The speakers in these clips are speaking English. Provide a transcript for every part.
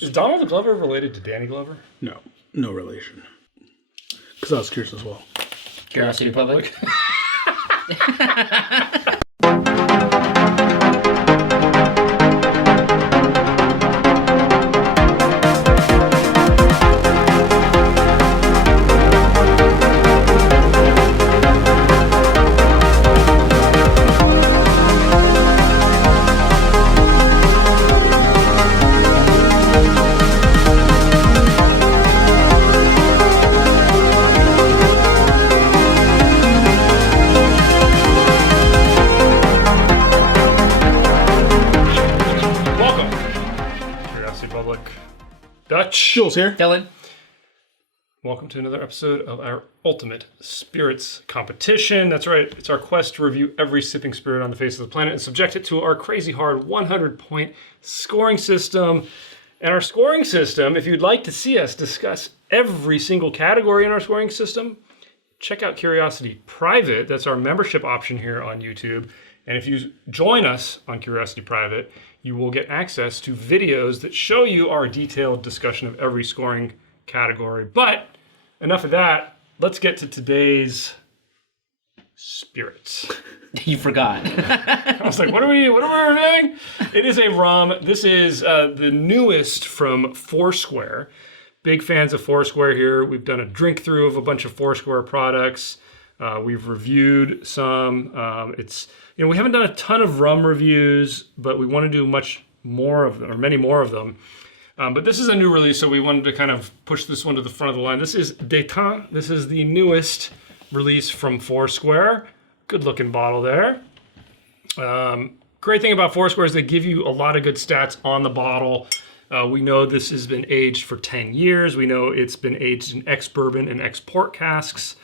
Is Donald Glover related to Danny Glover? No, no relation. Because I was curious as well. Curiosity Public. Jules here. Dylan. Welcome to another episode of our Ultimate Spirits Competition. That's right, it's our quest to review every sipping spirit on the face of the planet and subject it to our crazy hard 100-point scoring system. And our scoring system, if you'd like to see us discuss every single category in our scoring system, check out Curiosity Private. That's our membership option here on YouTube. And if you join us on Curiosity Private, you will get access to videos that show you our detailed discussion of every scoring category. But enough of that. Let's get to today's spirits. You forgot. I was like, what are we reviewing? It is a rum. This is the newest from Foursquare. Big fans of Foursquare here. We've done a drink through of a bunch of Foursquare products. We've reviewed some. We haven't done a ton of rum reviews, but we want to do much more of them, or many more of them. But this is a new release, so we wanted to kind of push this one to the front of the line. This is Détente. This is the newest release from Foursquare. Good looking bottle there. Great thing about Foursquare is they give you a lot of good stats on the bottle. We know this has been aged for 10 years. We know it's been aged in ex-bourbon and ex-port casks.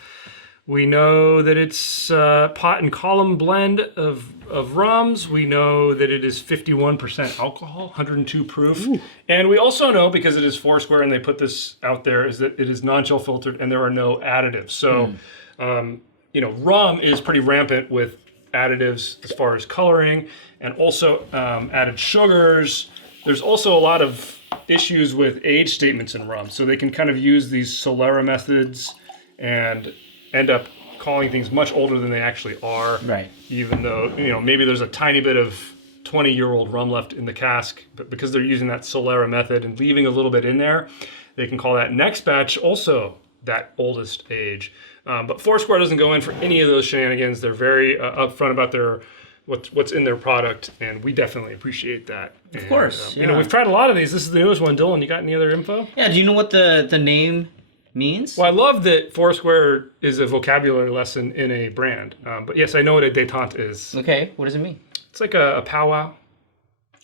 We know that it's pot and column blend of rums. We know that it is 51% alcohol, 102 proof. Ooh. And we also know, because it is Foursquare and they put this out there, is that it is non-chill filtered and there are no additives. So, rum is pretty rampant with additives as far as coloring and also added sugars. There's also a lot of issues with age statements in rum. So they can kind of use these Solera methods and end up calling things much older than they actually are. Right. Even though, maybe there's a tiny bit of 20-year-old rum left in the cask, but because they're using that Solera method and leaving a little bit in there, they can call that next batch also that oldest age. But Foursquare doesn't go in for any of those shenanigans. They're very upfront about what's in their product, and we definitely appreciate that. Of course. We've tried a lot of these. This is the newest one. Dylan, you got any other info? Yeah, do you know what the name means? Well, I love that Foursquare is a vocabulary lesson in a brand. But yes, I know what a détente is. Okay, what does it mean? It's like a powwow.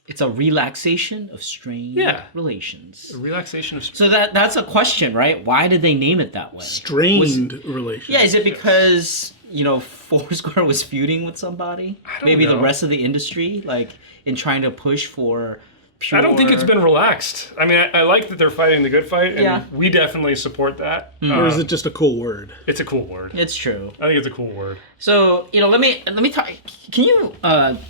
It's a relaxation of strained relations. A relaxation of So that's a question, right? Why did they name it that way? Strained relations. Yeah, is it because, Foursquare was feuding with somebody? I don't Maybe know. the rest of the industry, in trying to push for pure... I don't think it's been relaxed. I mean, I like that they're fighting the good fight, and we definitely support that. Or is it just a cool word? It's a cool word. It's true. I think it's a cool word. So, let me talk. Can you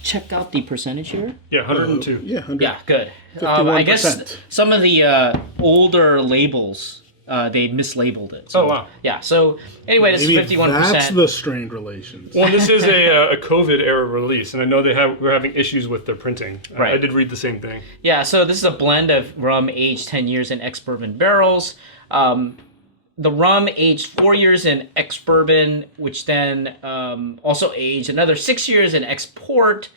check out the percentage here? Yeah, 102. Yeah, 100. Yeah, good. 51%. I guess some of the older labels, they mislabeled it. So, Oh, wow. Yeah, so anyway, this Maybe is 51%. that's the strained relations. Well, this is a COVID-era release, and I know we're having issues with their printing. Right. I did read the same thing. Yeah, so this is a blend of rum aged 10 years in ex-bourbon barrels. The rum aged 4 years in ex-bourbon, which then also aged another 6 years in ex-port,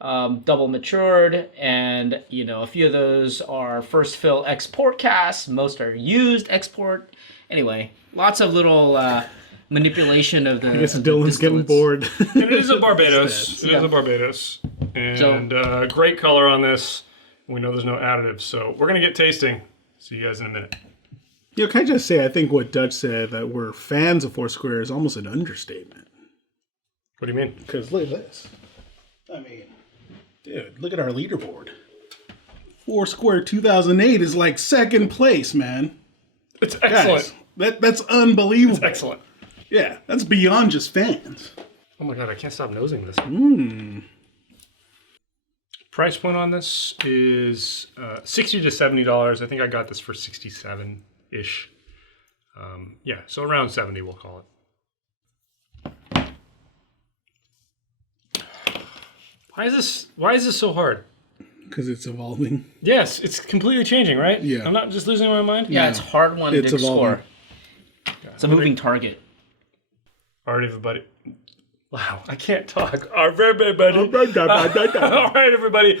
double matured, and a few of those are first fill export casks. Most are used export. Anyway, lots of little manipulation of the. I guess Dylan's getting bored. And it is a Barbados. It is a Barbados, and great color on this. We know there's no additives, so we're gonna get tasting. See you guys in a minute. Can I just say, I think what Dutch said, that we're fans of Foursquare, is almost an understatement. What do you mean? Because look at this. I mean, dude, look at our leaderboard. Foursquare 2008 is like second place, man. It's excellent. Guys, that's unbelievable. It's excellent. Yeah, that's beyond just fans. Oh my god, I can't stop nosing this. Price point on this is $60 to $70. I think I got this for 67-ish. Yeah, so around 70, we'll call it. Why is this so hard? Because it's evolving. Yes, it's completely changing, right? Yeah. I'm not just losing my mind? Yeah, it's a hard one to score. It's a moving target. All right, everybody. Wow, I can't talk. All right, everybody. All right, everybody.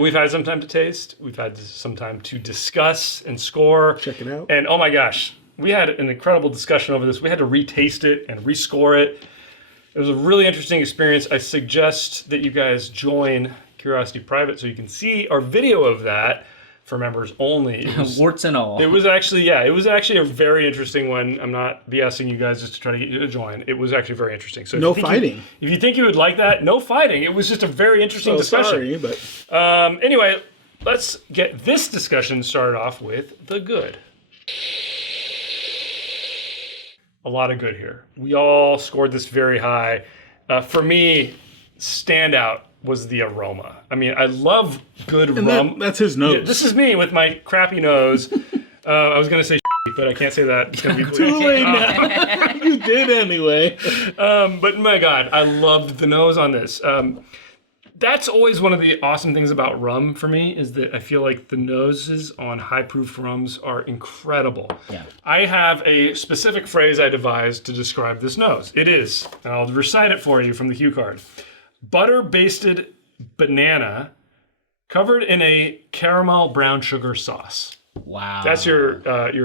We've had some time to taste. We've had some time to discuss and score. Check it out. And oh my gosh, we had an incredible discussion over this. We had to retaste it and rescore it. It was a really interesting experience. I suggest that you guys join Curiosity Private so you can see our video of that for members only. Warts and all. It was actually a very interesting one. I'm not BSing you guys just to try to get you to join. It was actually very interesting. So no fighting. If you think you would like that, no fighting. It was just a very interesting discussion. Sorry, but anyway, let's get this discussion started off with the good. A lot of good here. We all scored this very high. For me, standout was the aroma. I mean, I love good rum. That's his nose. Yeah, this is me with my crappy nose. I was going to say but I can't say that. It's gonna be Too late now. You did anyway. But my God, I loved the nose on this. That's always one of the awesome things about rum for me is that I feel like the noses on high-proof rums are incredible. Yeah. I have a specific phrase I devised to describe this nose. It is, and I'll recite it for you from the cue card. Butter-basted banana covered in a caramel brown sugar sauce. Wow. That's your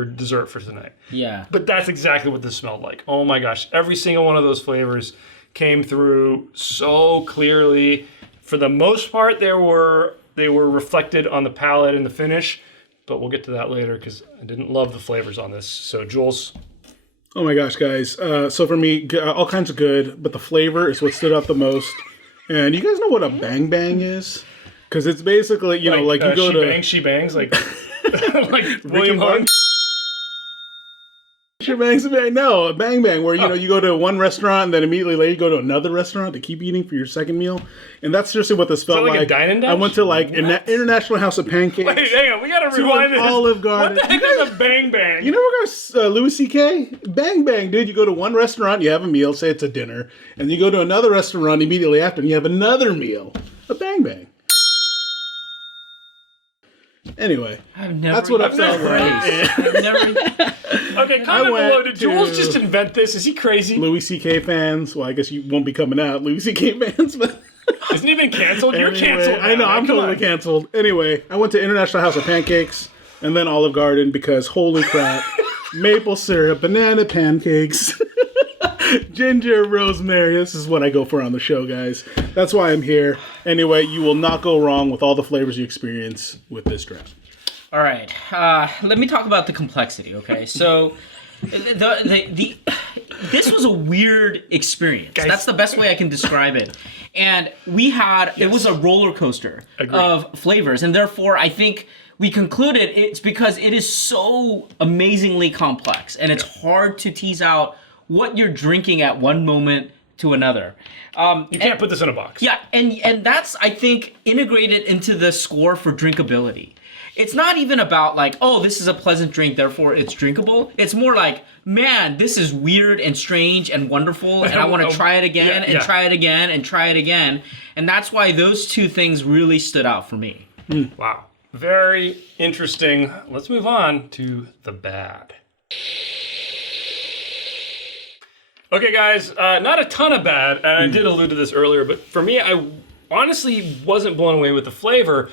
dessert for tonight. Yeah. But that's exactly what this smelled like. Oh my gosh. Every single one of those flavors came through so clearly. For the most part, they were reflected on the palate and the finish, but we'll get to that later because I didn't love the flavors on this. So, Jules. Oh my gosh, guys. So for me, all kinds of good, but the flavor is what stood out the most. And you guys know what a bang bang is? Because it's basically, you know, like you go she bangs, like like William Hart. She bangs, no, a bang bang, where, you know, you go to one restaurant and then immediately later you go to another restaurant to keep eating for your second meal. And that's seriously what this felt like. like. A dine and dash? I went to like an International House of Pancakes. Wait, hang on, we gotta rewind this. Olive Garden. What the heck is a bang bang? You never go Louis C.K.? Bang bang, dude. You go to one restaurant, you have a meal, say it's a dinner, and you go to another restaurant immediately after and you have another meal. A bang bang. Anyway, that's what I felt like. Okay, comment below. Did Jules just invent this? Is he crazy? Louis C.K. fans. Well, I guess you won't be coming out, Louis C.K. fans, but isn't he been canceled? You're anyway, canceled. Now. I know, I'm totally canceled. Anyway, I went to International House of Pancakes and then Olive Garden because holy crap, maple syrup, banana pancakes, ginger, rosemary. This is what I go for on the show, guys. That's why I'm here. Anyway, you will not go wrong with all the flavors you experience with this draft. All right. Let me talk about the complexity. Okay, so this was a weird experience. Guys. That's the best way I can describe it. And it was a roller coaster of flavors, and therefore I think we concluded it's because it is so amazingly complex, and it's hard to tease out what you're drinking at one moment to another. You can't put this in a box. Yeah, and that's, I think, integrated into the score for drinkability. It's not even about like, oh, this is a pleasant drink, therefore it's drinkable. It's more like, man, this is weird and strange and wonderful, and I want to try it again and try it again and try it again. And that's why those two things really stood out for me. Wow. Very interesting. Let's move on to the bad. Okay, guys, not a ton of bad, and I did allude to this earlier, but for me, I honestly wasn't blown away with the flavor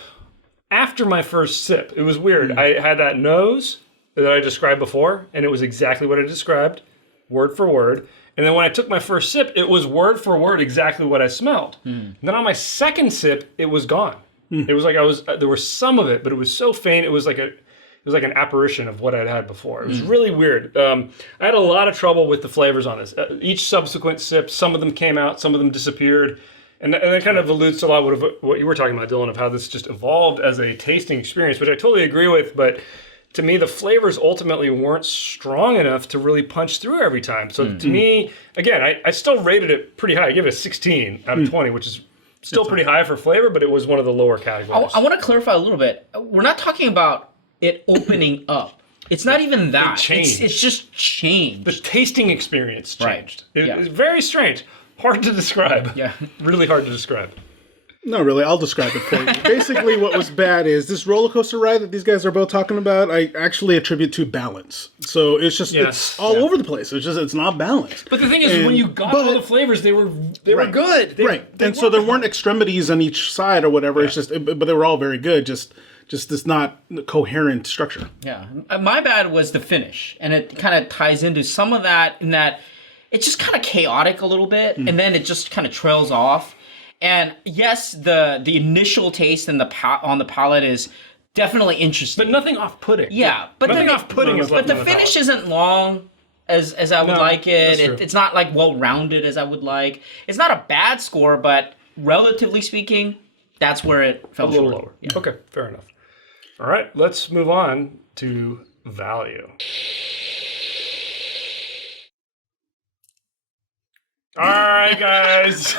after my first sip. It was weird. I had that nose that I described before, and it was exactly what I described, word for word. And then when I took my first sip, it was word for word exactly what I smelled. And then on my second sip, it was gone. It was like there was some of it, but it was so faint. It was like an apparition of what I'd had before. It was really weird. I had a lot of trouble with the flavors on this. Each subsequent sip, some of them came out, some of them disappeared. And that kind of alludes to a lot of what you were talking about, Dylan, of how this just evolved as a tasting experience, which I totally agree with. But to me, the flavors ultimately weren't strong enough to really punch through every time. So to me, again, I still rated it pretty high. I give it a 16 out of 20, which is Still pretty high for flavor, but it was one of the lower categories. I want to clarify a little bit. We're not talking about it opening up. It's not even that. It's just changed. The tasting experience changed. Right. It was very strange. Hard to describe. Yeah. Really hard to describe. No, really, I'll describe it for you. Basically, what was bad is this roller coaster ride that these guys are both talking about, I actually attribute to balance. So it's just, it's all over the place. It's not balanced. But the thing is, when you got all the flavors, they were good. So there weren't extremities on each side or whatever. It's just, but they were all very good. Just this not coherent structure. Yeah. My bad was the finish. And it kind of ties into some of that in that it's just kind of chaotic a little bit. And then it just kind of trails off. And yes, the initial taste and on the palate is definitely interesting. But nothing off-putting. Yeah. But nothing off-putting is left But the finish isn't long as I would like it. It's not like well-rounded as I would like. It's not a bad score, but relatively speaking, that's where it fell short. A little lower. Yeah. Okay, fair enough. All right, let's move on to value. All right, guys.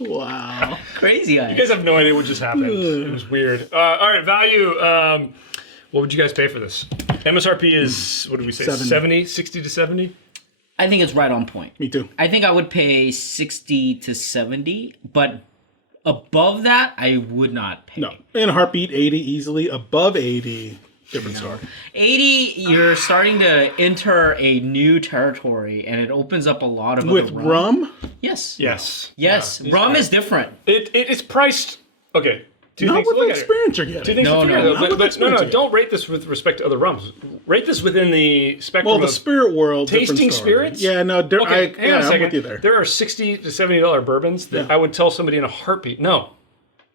Wow. Crazy eyes. You guys have no idea what just happened. It was weird. All right, value. What would you guys pay for this? MSRP is, what did we say, 70, 60 to 70? I think it's right on point. Me too. I think I would pay 60 to 70, but above that, I would not pay. No. In a heartbeat, 80 easily. Above 80, different story. 80, you're starting to enter a new territory, and it opens up a lot of With other rum? Yes. Yes. Yes. Yeah, rum is different. It's priced, okay. Not with the experience you're getting. Two things No, to figure no, out, not with but experience again. don't rate this with respect to other rums. Rate this within the spectrum Well, the of spirit world, tasting different story. spirits. Yeah, no, Okay, hang on a I'm second. with you there. There are $60 to $70 bourbons that I would tell somebody in a heartbeat, no,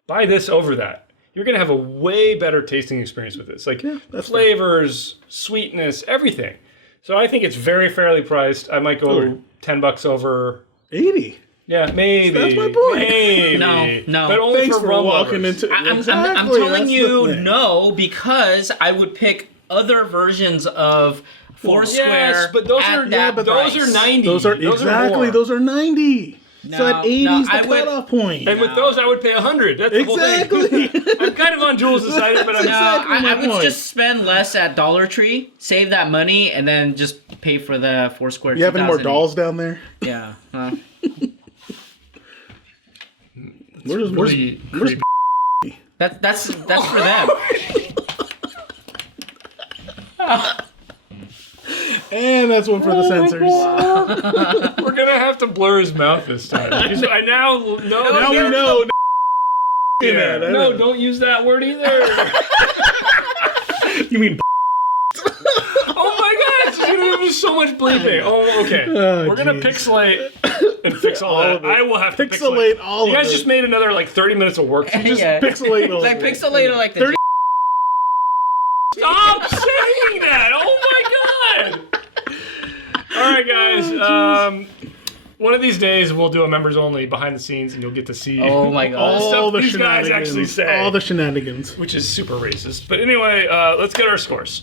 buy this over that. You're going to have a way better tasting experience with this. Like that's flavors, sweetness, everything. So I think it's very fairly priced. I might go $10 over. 80. Yeah, maybe. That's my point. Maybe. No. But only Thanks for for rum walking lovers. into I'm Exactly, telling that's the you thing. no, because I would pick other versions of Foursquare. Yes, but those at are that those price. are 90. Those are more. 90. So at 80 is the I would- cutoff point. And with those, I would pay 100. That's the whole Exactly. thing. I'm kind of on Jules' side, but I'm exactly my I would point. just spend less at Dollar Tree, save that money, and then just pay for the Foursquare. You have any more dolls down there? Yeah. Where's creepy. That's for them. And that's one for the censors. We're gonna have to blur his mouth this time. Because I now know. Now we know. Yeah. No, don't use that word either. You mean? Oh my gosh, you're gonna do so much bleeping. Oh, okay. We're gonna pixelate and fix all that. of it. I will have to Pixelate all You of guys it. just made another like 30 minutes of work. Just pixelate those. Like pixelated like the 30 Stop saying that! Oh my god! All right, guys. One of these days we'll do a members only behind the scenes, and you'll get to see Oh my god. all the these guys shenanigans. actually say. All the shenanigans. Which is super racist. But anyway, let's get our scores.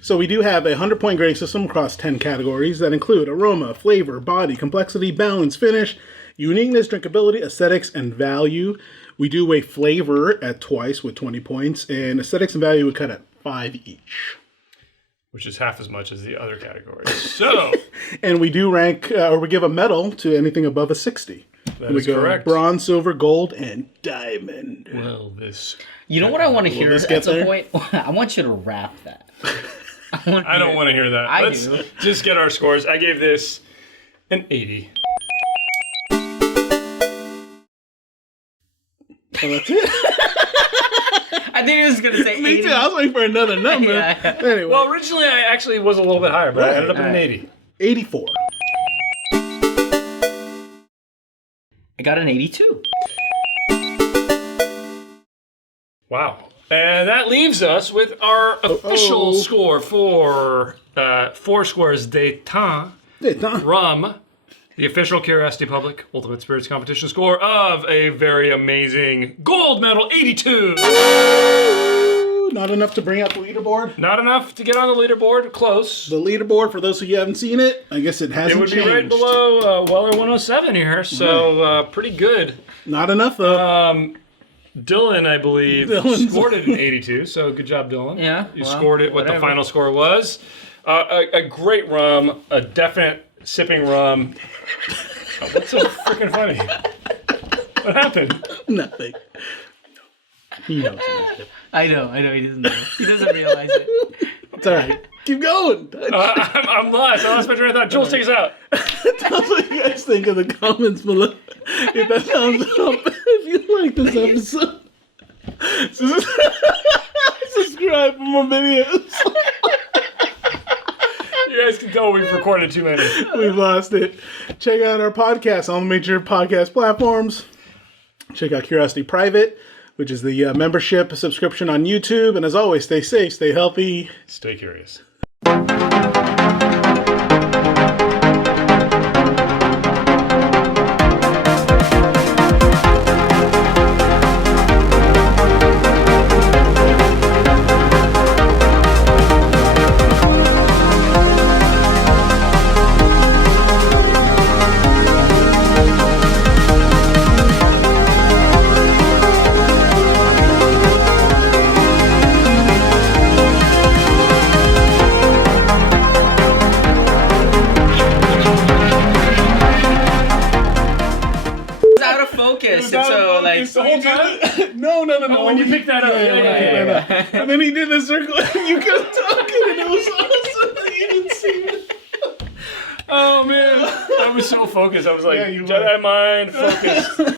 So we do have a 100-point grading system across 10 categories that include aroma, flavor, body, complexity, balance, finish, uniqueness, drinkability, aesthetics, and value. We do weigh flavor at twice with 20 points, and aesthetics and value we cut at 5 each. Which is half as much as the other categories. So, And we do rank, or we give a medal to anything above a 60. that We is go correct. bronze, silver, gold, and diamond. Well, this... You know what I want to hear this at get some there? point? I want you to rap that. I don't want to hear that. I Let's do. just get our scores. I gave this an 80. And that's it. I think it was gonna say Me 80. too. I was waiting for another number. Yeah. Anyway, Well, originally I actually was a little bit higher, but I ended up at an 80. 84. I got an 82. Wow. And that leaves us with our official score for Foursquare's Détente Rum, the official Curiosity Public Ultimate Spirits Competition score of a very amazing gold medal 82. Not enough to bring out the leaderboard. Not enough to get on the leaderboard. Close. The leaderboard, for those of you who haven't seen it, I guess it hasn't It would changed. be right below Weller 107 here, so pretty good. Not enough, though. Dylan, I believe, Dylan's- scored it in 82, so good job, Dylan. Yeah, You well, scored it what the whatever. final score was. A great rum, a definite sipping rum. Oh, what's so freaking funny? What happened? Nothing. He knows. I know, he doesn't know. He doesn't realize it. It's all right. Keep going. I'm lost. I lost my train of thought. Jules, take us out. Tell us what you guys think in the comments below. If that sounds up, if you like this episode, subscribe for more videos. You guys can tell we've recorded too many. We've lost it. Check out our podcast on the major podcast platforms. Check out Curiosity Private, which is the membership subscription on YouTube. And as always, stay safe, stay healthy. Stay curious. It's out of focus, and so like. the whole time. No. Oh, when you picked that up. Yeah, when I picked that up. And then he did the circle, and you kept talking, and it was awesome. You didn't see it. Oh man, I was so focused. I was like, Yeah, you were. Jedi mind, focus.